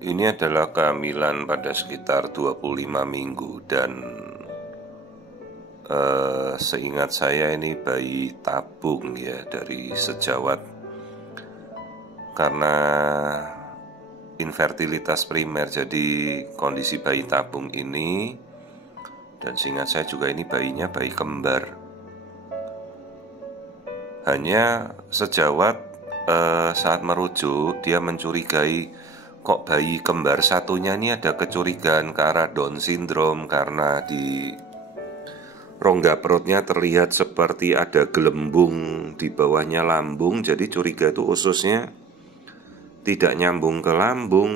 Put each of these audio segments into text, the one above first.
Ini adalah kehamilan pada sekitar 25 minggu dan seingat saya ini bayi tabung ya dari sejawat karena infertilitas primer. Jadi kondisi bayi tabung ini, dan seingat saya juga ini bayinya bayi kembar. Hanya sejawat saat merujuk dia mencurigai kok bayi kembar satunya ini ada kecurigaan ke arah Down syndrome karena di rongga perutnya terlihat seperti ada gelembung di bawahnya lambung. Jadi curiga itu ususnya tidak nyambung ke lambung.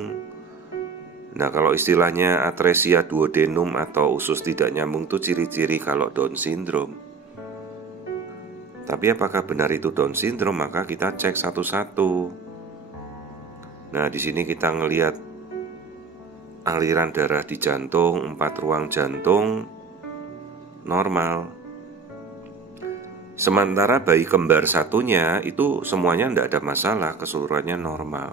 Nah, kalau istilahnya atresia duodenum atau usus tidak nyambung itu ciri-ciri kalau Down syndrome. Tapi apakah benar itu Down syndrome? Maka kita cek satu-satu. Nah, di sini kita ngelihat aliran darah di jantung, 4 ruang jantung normal. Sementara bayi kembar satunya itu semuanya tidak ada masalah, keseluruhannya normal.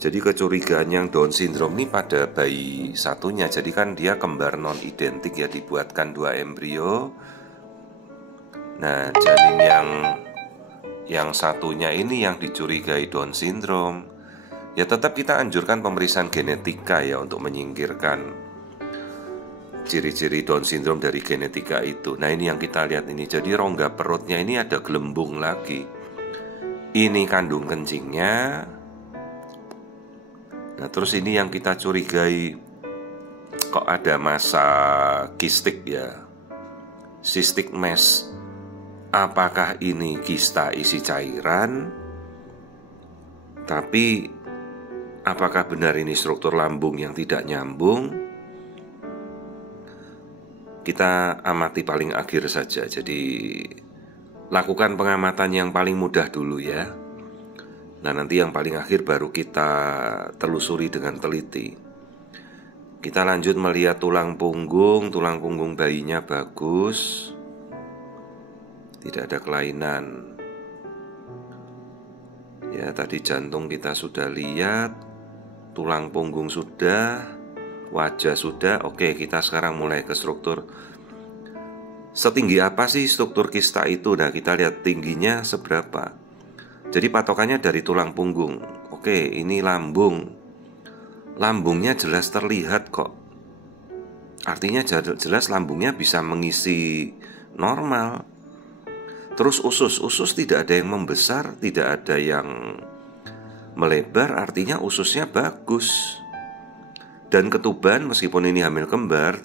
Jadi kecurigaan yang Down syndrome ini pada bayi satunya. Jadi kan dia kembar non identik ya, dibuatkan 2 embrio. Nah, janin yang satunya ini yang dicurigai Down syndrome. Ya tetap kita anjurkan pemeriksaan genetika ya untuk menyingkirkan ciri-ciri Down syndrome dari genetika itu. Nah, ini yang kita lihat ini. Jadi rongga perutnya ini ada gelembung lagi. Ini kandung kencingnya. Nah, terus ini yang kita curigai, kok ada massa kistik ya, cystic mass. Apakah ini kista isi cairan? Tapi apakah benar ini struktur lambung yang tidak nyambung? Kita amati paling akhir saja. Jadi lakukan pengamatan yang paling mudah dulu ya. Nah, nanti yang paling akhir baru kita telusuri dengan teliti. Kita lanjut melihat tulang punggung bayinya bagus. Tidak ada kelainan. Ya, tadi jantung kita sudah lihat, tulang punggung sudah, wajah sudah. Oke, kita sekarang mulai ke struktur. Setinggi apa sih struktur kista itu? Nah, kita lihat tingginya seberapa. Jadi patokannya dari tulang punggung. Oke, ini lambung. Lambungnya jelas terlihat kok. Artinya jelas lambungnya bisa mengisi normal. Terus usus tidak ada yang membesar, tidak ada yang melebar, artinya ususnya bagus. Dan ketuban, meskipun ini hamil kembar,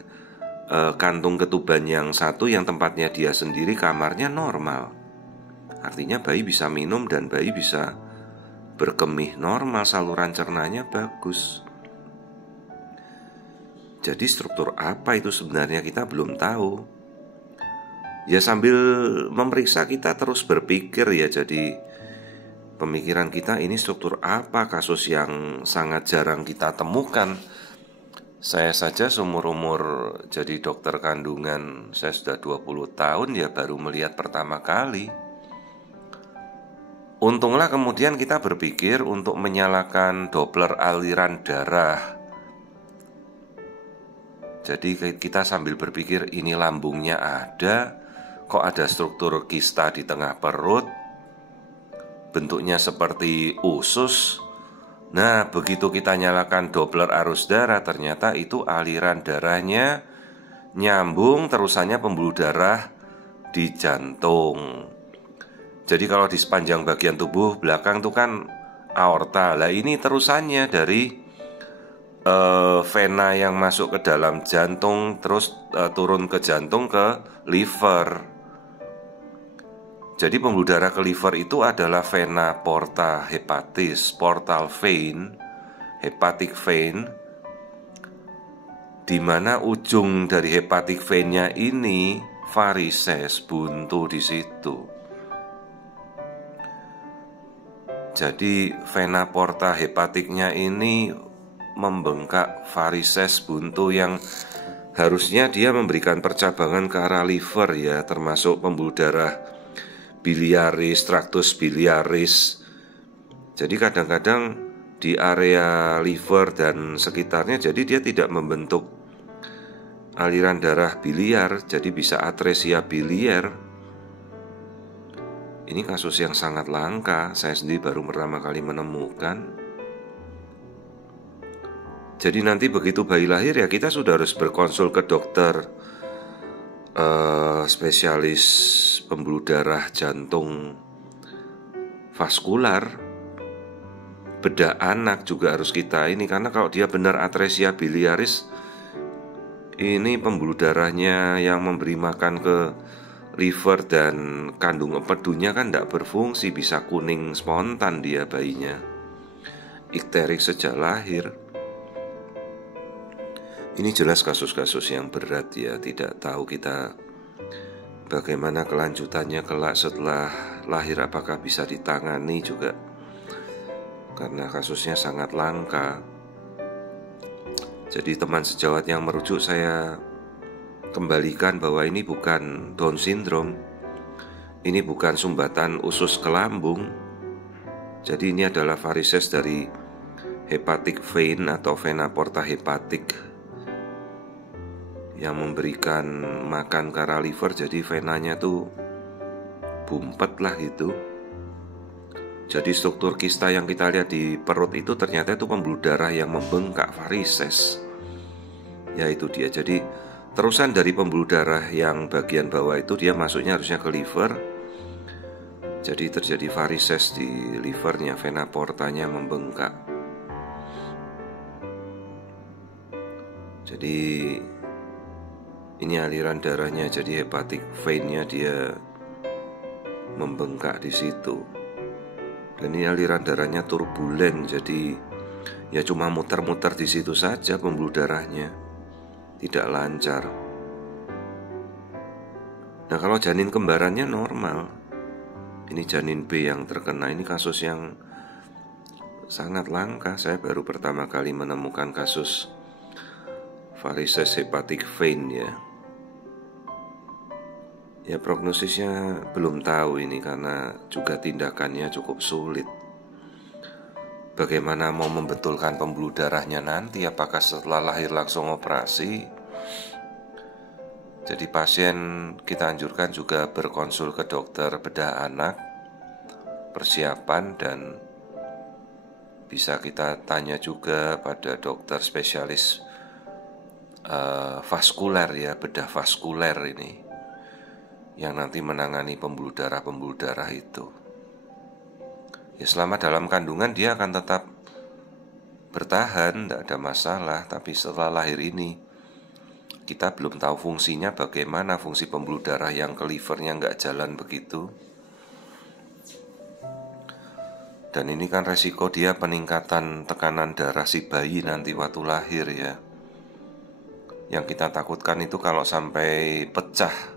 kantung ketuban yang satu yang tempatnya dia sendiri kamarnya normal. Artinya bayi bisa minum dan bayi bisa berkemih normal, saluran cernanya bagus. Jadi struktur apa itu sebenarnya kita belum tahu. Ya sambil memeriksa kita terus berpikir ya. Jadi pemikiran kita, ini struktur apa, kasus yang sangat jarang kita temukan. Saya saja seumur-umur jadi dokter kandungan, saya sudah 20 tahun ya baru melihat pertama kali. Untunglah kemudian kita berpikir untuk menyalakan Doppler aliran darah. Jadi kita sambil berpikir, ini lambungnya ada, kok ada struktur kista di tengah perut, bentuknya seperti usus. Nah, begitu kita nyalakan Doppler arus darah, ternyata itu aliran darahnya nyambung, terusannya pembuluh darah di jantung. Jadi kalau di sepanjang bagian tubuh belakang itu kan aorta. Lah ini terusannya dari vena yang masuk ke dalam jantung, terus turun ke jantung ke liver. Jadi pembuluh darah ke liver itu adalah vena porta hepatis, portal vein, hepatic vein, di mana ujung dari hepatic veinnya ini varises, buntu di situ. Jadi vena porta hepatiknya ini membengkak, varises, buntu, yang harusnya dia memberikan percabangan ke arah liver ya, termasuk pembuluh darah biliaris, traktus biliaris. Jadi kadang-kadang di area liver dan sekitarnya, jadi dia tidak membentuk aliran darah biliar, jadi bisa atresia biliar. Ini kasus yang sangat langka, saya sendiri baru pertama kali menemukan. Jadi nanti begitu bayi lahir ya kita sudah harus berkonsul ke dokter spesialis pembuluh darah jantung vaskular. Bedah anak juga harus kita ini, karena kalau dia benar atresia biliaris, ini pembuluh darahnya yang memberi makan ke liver dan kandung empedunya kan tidak berfungsi, bisa kuning spontan dia bayinya, ikterik sejak lahir. Ini jelas kasus-kasus yang berat ya, tidak tahu kita bagaimana kelanjutannya kelak setelah lahir, apakah bisa ditangani juga, karena kasusnya sangat langka. Jadi teman sejawat yang merujuk saya kembalikan bahwa ini bukan Down syndrome, ini bukan sumbatan usus ke lambung. Jadi ini adalah varises dari hepatic vein atau vena porta hepatic yang memberikan makan ke arah liver, jadi venanya tuh bumpet lah gitu. Jadi struktur kista yang kita lihat di perut itu ternyata itu pembuluh darah yang membengkak, varises. Ya itu dia. Jadi terusan dari pembuluh darah yang bagian bawah itu dia masuknya harusnya ke liver. Jadi terjadi varises di livernya, vena portanya membengkak. Jadi ini aliran darahnya, jadi hepatic vein-nya dia membengkak di situ. Dan ini aliran darahnya turbulen, jadi ya cuma muter-muter di situ saja pembuluh darahnya, tidak lancar. Nah kalau janin kembarannya normal, ini janin B yang terkena, ini kasus yang sangat langka. Saya baru pertama kali menemukan kasus varises hepatic vein ya. Ya prognosisnya belum tahu ini, karena juga tindakannya cukup sulit. Bagaimana mau membetulkan pembuluh darahnya nanti, apakah setelah lahir langsung operasi? Jadi pasien kita anjurkan juga berkonsul ke dokter bedah anak, persiapan, dan bisa kita tanya juga pada dokter spesialis vaskuler ya, bedah vaskuler ini, yang nanti menangani pembuluh darah itu. Ya selama dalam kandungan dia akan tetap bertahan, tidak ada masalah. Tapi setelah lahir ini kita belum tahu fungsinya bagaimana, fungsi pembuluh darah yang ke livernya nggak jalan begitu. Dan ini kan resiko dia peningkatan tekanan darah si bayi nanti waktu lahir ya. Yang kita takutkan itu kalau sampai pecah,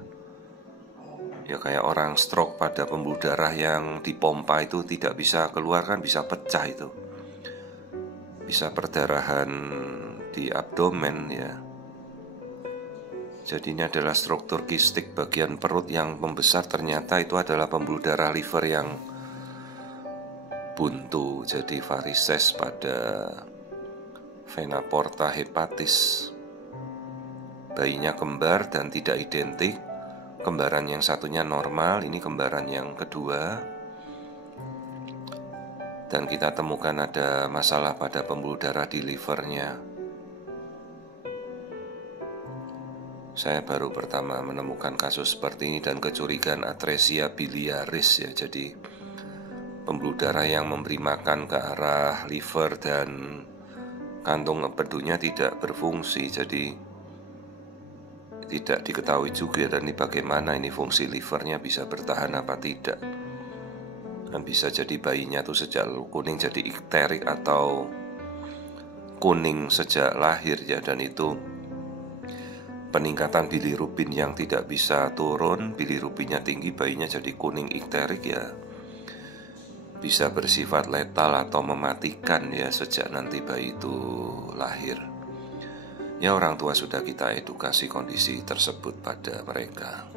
ya kayak orang stroke pada pembuluh darah yang dipompa itu tidak bisa keluar kan, bisa pecah itu, bisa perdarahan di abdomen ya. Jadi ini adalah struktur kistik bagian perut yang membesar, ternyata itu adalah pembuluh darah liver yang buntu, jadi varises pada vena porta hepatis. Bayinya kembar dan tidak identik. Kembaran yang satunya normal, ini kembaran yang kedua. Dan kita temukan ada masalah pada pembuluh darah di livernya. Saya baru pertama menemukan kasus seperti ini dan kecurigaan atresia biliaris ya. Jadi pembuluh darah yang memberi makan ke arah liver dan kantung empedunya tidak berfungsi. Jadi tidak diketahui juga dan ini bagaimana ini fungsi livernya bisa bertahan apa tidak. Dan bisa jadi bayinya tuh sejak kuning jadi ikterik atau kuning sejak lahir ya. Dan itu peningkatan bilirubin yang tidak bisa turun, bilirubinnya tinggi, bayinya jadi kuning ikterik ya, bisa bersifat letal atau mematikan ya sejak nanti bayi itu lahir. Ya orang tua sudah kita edukasi kondisi tersebut pada mereka.